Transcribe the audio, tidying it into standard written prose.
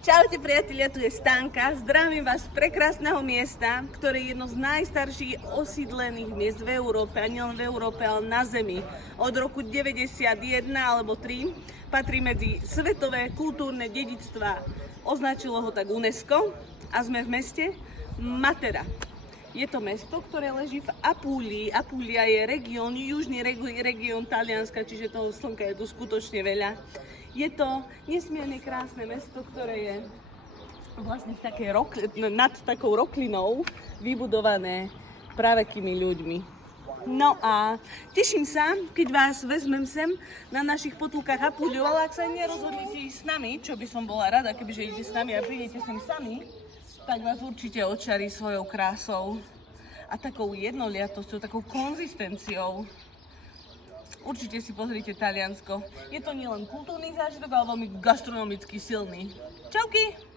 Čaute priatelia, tu je Stanka. Zdravím vás z prekrásneho miesta, ktoré je jedno z najstarších osídlených miest v Európe, a nielen v Európe, ale na Zemi. Od roku 91 alebo 3 patrí medzi svetové kultúrne dedičstvá. Označilo ho tak UNESCO a sme v meste Matera. Je to mesto, ktoré leží v Apúlii. Apulia je región, južný región Talianska, čiže toho slnka je tu skutočne veľa. Je to nesmierne krásne mesto, ktoré je vlastne v takej nad takou roklinou vybudované pravekými ľuďmi. No a teším sa, keď vás vezmem sem na našich potulkách Apuliu, ale ak sa nerozhodnete ísť s nami, čo by som bola rada, kebyže idete s nami a prídete sem sami, tak vás určite očarí svojou krásou a takou jednoliatosťou, takou konzistenciou. Určite si pozrite Taliansko. Je to nielen kultúrny zážitok, ale veľmi gastronomicky silný. Čauky!